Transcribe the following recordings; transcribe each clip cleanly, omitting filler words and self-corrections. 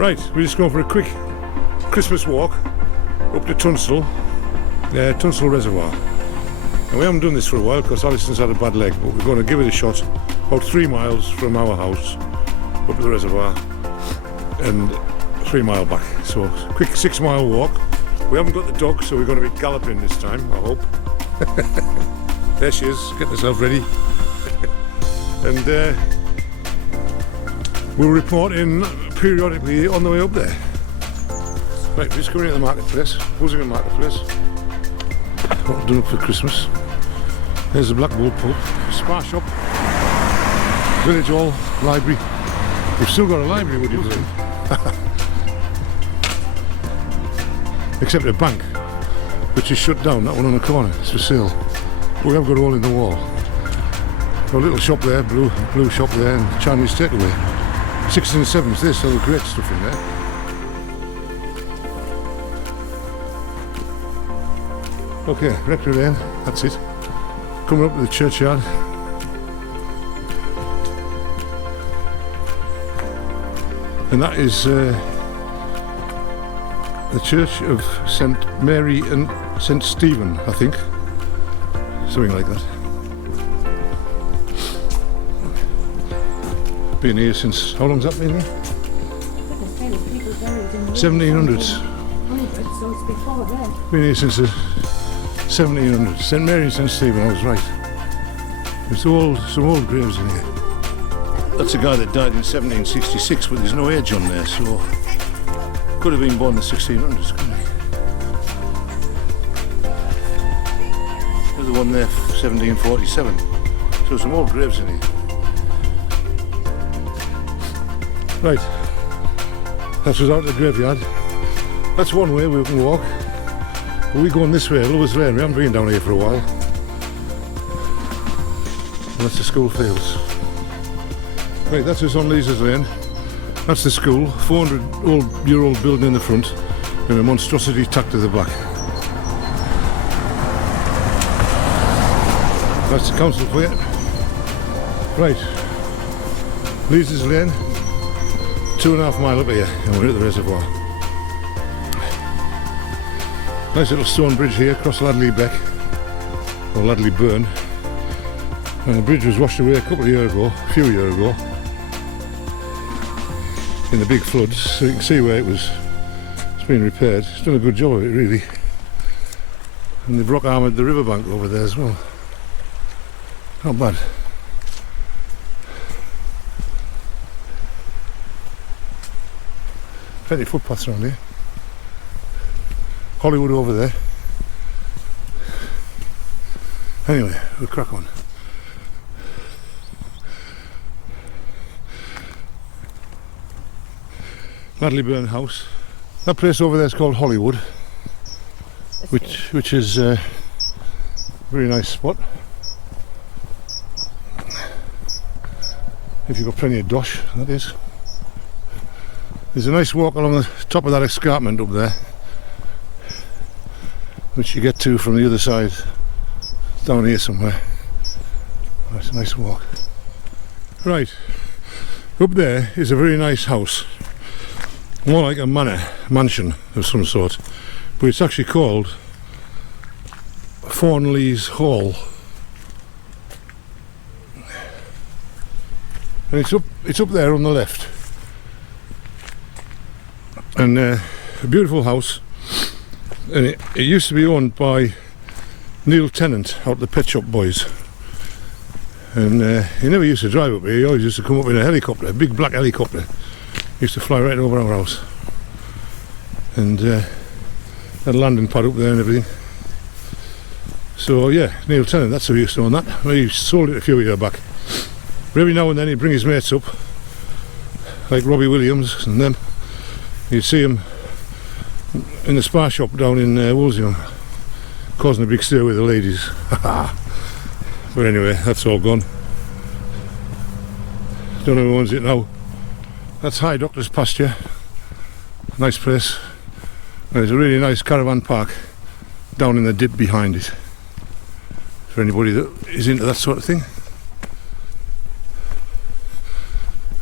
Right, we're just going for a quick Christmas walk up to Tunstall, Tunstall Reservoir. And we haven't done this for a while because Alison's had a bad leg, but we're going to give it a shot about 3 miles from our house up to the reservoir and 3 mile back. So quick 6 mile walk. We haven't got the dog, so we're going to be galloping this time, I hope. There she is, getting herself ready. And we'll report in periodically on the way up there. Right, we're just going into the marketplace, Wolsingham marketplace. What done up for Christmas. There's the Black Bull pub, Spa shop, village hall, library. We've still got a library, would you believe? Except a bank, which is shut down, that one on the corner, it's for sale. We have got all in the wall. Got a little shop there, blue shop there, and Chinese takeaway. 6s and 7s, there's some great stuff in there. Okay, Rectory Lane, that's it. Coming up to the churchyard. And that is the Church of St. Mary and St. Stephen, I think. Something like that. Been here since, how long's that been here? 1700s. So it's before that. Been here since the 1700s. St. Mary and St. Stephen, I was right. There's some old graves in here. That's a guy that died in 1766, but there's no age on there, so could have been born in the 1600s, couldn't he? There's the one there, 1747. So some old graves in here. Right, that's us out of the graveyard. That's one way we can walk. But we're going this way, Lower's Lane. We haven't been down here for a while. And that's the school fields. Right, that's us on Leeser's Lane. That's the school, 400-year-old building in the front and a monstrosity tacked to the back. That's the council for you. Right, Leeser's Lane, 2.5 miles up here and we're at the reservoir. Nice little stone bridge here across Ladley Beck, or Ladley Burn. And the bridge was washed away a few years ago, in the big floods, so you can see where it's been repaired. It's done a good job of it, really. And they've rock armoured the riverbank over there as well. Not bad. Plenty of footpaths around here. Hollywood over there. Anyway, we'll crack on. Ladley Burn House. That place over there is called Hollywood, which is a very nice spot. If you've got plenty of dosh, that is. There's a nice walk along the top of that escarpment up there, which you get to from the other side, down here somewhere. That's a nice walk. Right, up there is a very nice house. More like a mansion of some sort, but it's actually called Fawnleys Hall, and it's up there on the left, and a beautiful house. And it used to be owned by Neil Tennant out the Pet Shop Boys, and he never used to drive up here. He always used to come up in a helicopter, a big black helicopter. Used to fly right over our house, and had a landing pad up there and everything. So yeah, Neil Tennant, that's who used to own that. Well, he sold it a few years back. But every now and then he'd bring his mates up, like Robbie Williams and them. You'd see him in the spa shop down in Wolsingham, causing a big stir with the ladies. But anyway, that's all gone. Don't know who owns it now. That's High Doctor's pasture. Nice place. There's a really nice caravan park down in the dip behind it, for anybody that is into that sort of thing.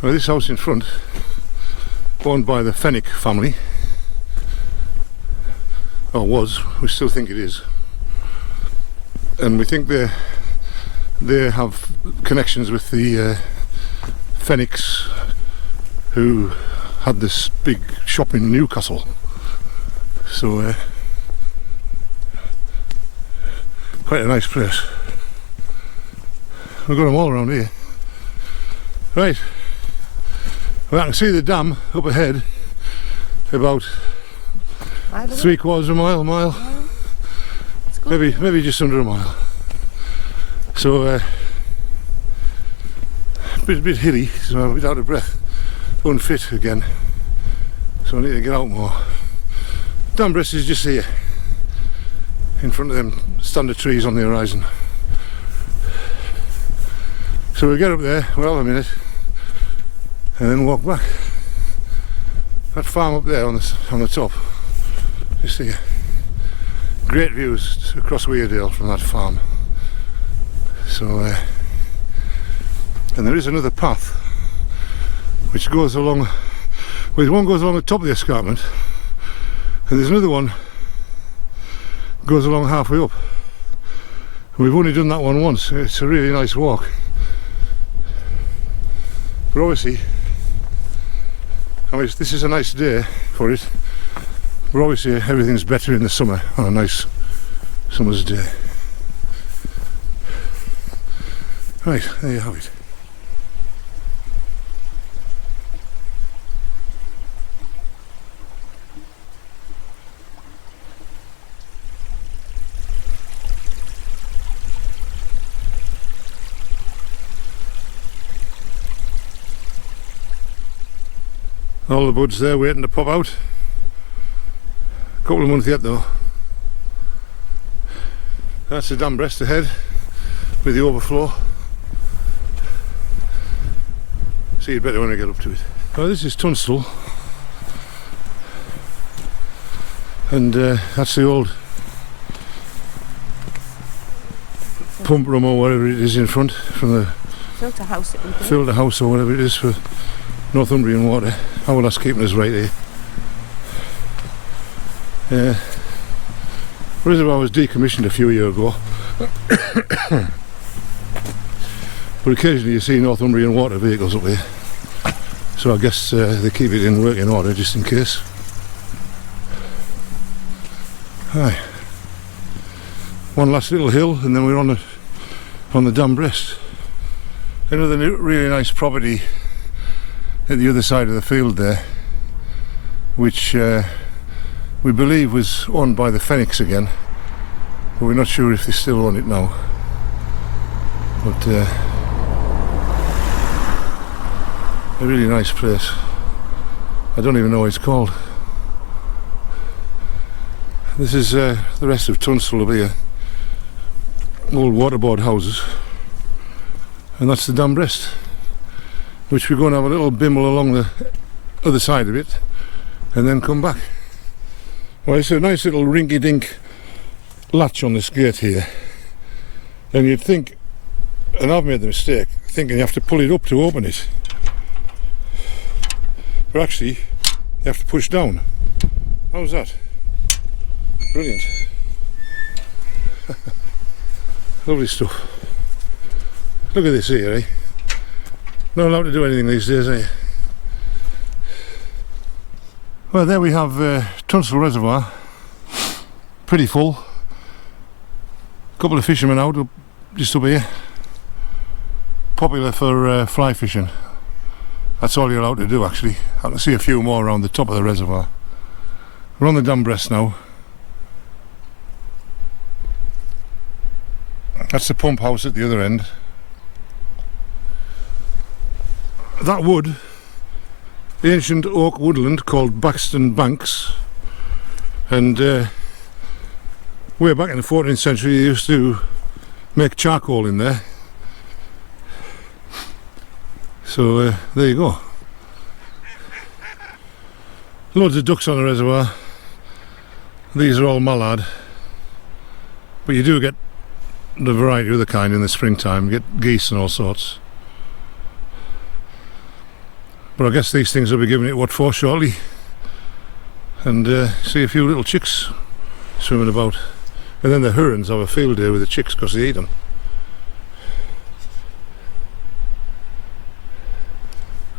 Well, this house in front owned by the Fenwick family, or was. We still think it is, and we think they have connections with the Fenwicks who had this big shop in Newcastle. So quite a nice place. We've got them all around here. Right, well, I can see the dam up ahead, about 3/4 of a mile, maybe just under a mile. So a bit hilly, so I'm a bit out of breath, unfit again, so I need to get out more. Dam breast is just here, in front of them standard trees on the horizon. So we get up there, well, a minute, and then walk back. That farm up there on the top, just here. Great views across Weardale from that farm. So, and there is another path which goes along. Well, one goes along the top of the escarpment, and there's another one goes along halfway up. And we've only done that one once. It's a really nice walk. But obviously, I mean, this is a nice day for it, but obviously everything's better in the summer on a nice summer's day. Right, there you have it. All the buds there waiting to pop out. A couple of months yet though. That's the dam breast ahead with the overflow. See it better when I get up to it. Well, this is Tunstall, and that's the old pump room or whatever it is in front, from the filter house, it would be. Filter house or whatever it is for Northumbrian water. How that's keeping us right here. The reservoir was decommissioned a few years ago, but occasionally you see Northumbrian water vehicles up here, so I guess they keep it in working order just in case. Hi. One last little hill and then we're on the dam breast. Another really nice property at the other side of the field there, which we believe was owned by the Fenwicks again, but we're not sure if they still own it now. But a really nice place. I don't even know what it's called. This is the rest of Tunstall up here. Old waterboard houses, and that's the dam breast, which we're going to have a little bimble along the other side of it and then come back. Well, it's a nice little rinky-dink latch on this gate here, and you'd think, and I've made the mistake thinking you have to pull it up to open it, but actually you have to push down. How's that? Brilliant. Lovely stuff. Look at this here, eh? Not allowed to do anything these days, are you? Well, there we have Tunstall Reservoir, pretty full. A couple of fishermen out just up here. Popular for fly fishing. That's all you're allowed to do, actually. I can see a few more around the top of the reservoir. We're on the dam breast now. That's the pump house at the other end. That wood, the ancient oak woodland called Baxton Banks, and way back in the 14th century they used to make charcoal in there. So there you go. Loads of ducks on the reservoir. These are all mallard, but you do get the variety of the kind in the springtime. You get geese and all sorts. But I guess these things will be giving it what for shortly. And see a few little chicks swimming about. And then the herons have a field day with the chicks because they eat them.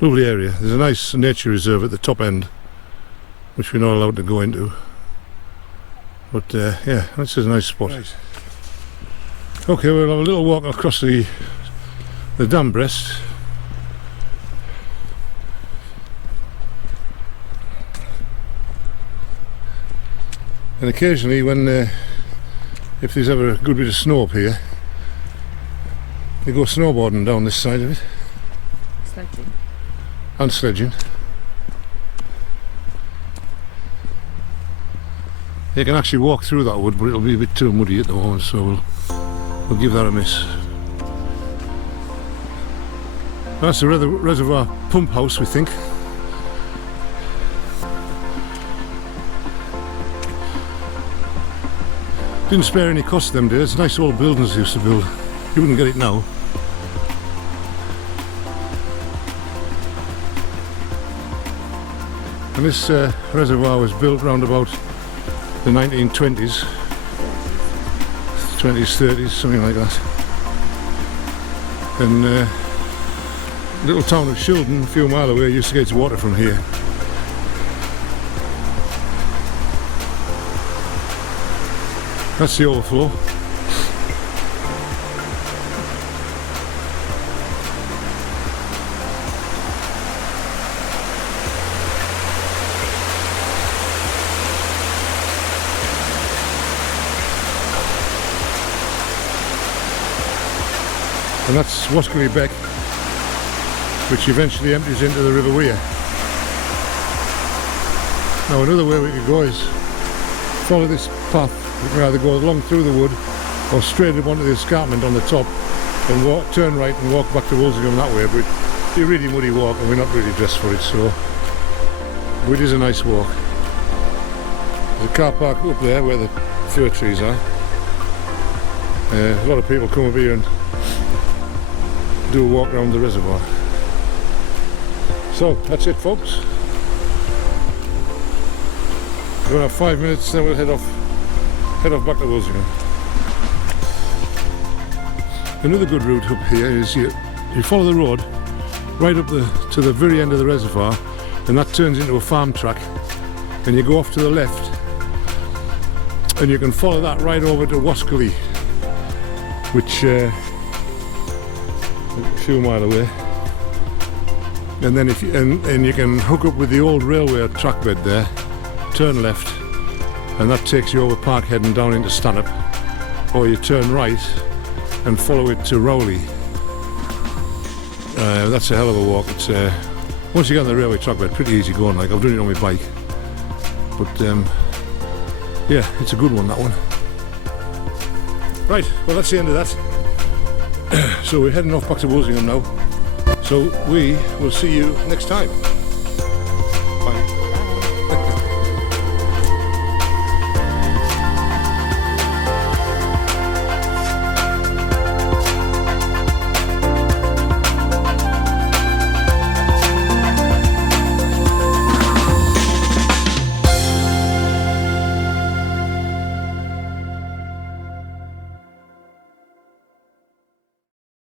Lovely area. There's a nice nature reserve at the top end, which we're not allowed to go into. But yeah, this is a nice spot. Right. Okay, we'll have a little walk across the dam breast. And occasionally when if there's ever a good bit of snow up here, they go snowboarding down this side of it. Sledging. And sledging. You can actually walk through that wood, but it'll be a bit too muddy at the moment, so we'll give that a miss. That's the reservoir pump house, we think. Didn't spare any cost them days. Nice old buildings they used to build. You wouldn't get it now. And this reservoir was built round about the 1920s, 20s, 30s, something like that. And the little town of Shildon, a few miles away, used to get its water from here. That's the overflow. And that's Wascally Beck, which eventually empties into the River Wear. Now another way we could go is follow this path. We can either go along through the wood or straight up onto the escarpment on the top and walk, turn right and walk back to Wolsingham that way, but it's a really muddy walk and we're not really dressed for it, so it is a nice walk. There's a car park up there where the fir trees are. A lot of people come up here and do a walk around the reservoir. So that's it, folks. We'll have 5 minutes, then we'll head off back to Wolsingham. Another good route up here is you follow the road right up to the very end of the reservoir, and that turns into a farm track, and you go off to the left and you can follow that right over to Wascally, which a few miles away, and then and you can hook up with the old railway track bed there, turn left, and that takes you over Park heading down into Stanhope, or you turn right and follow it to Rowley. That's a hell of a walk. It's once you get on the railway track bed, pretty easy going. Like, I've done it on my bike, but yeah, it's a good one, that one. Right, well that's the end of that. So we're heading off back to Wolsingham now. So we will see you next time.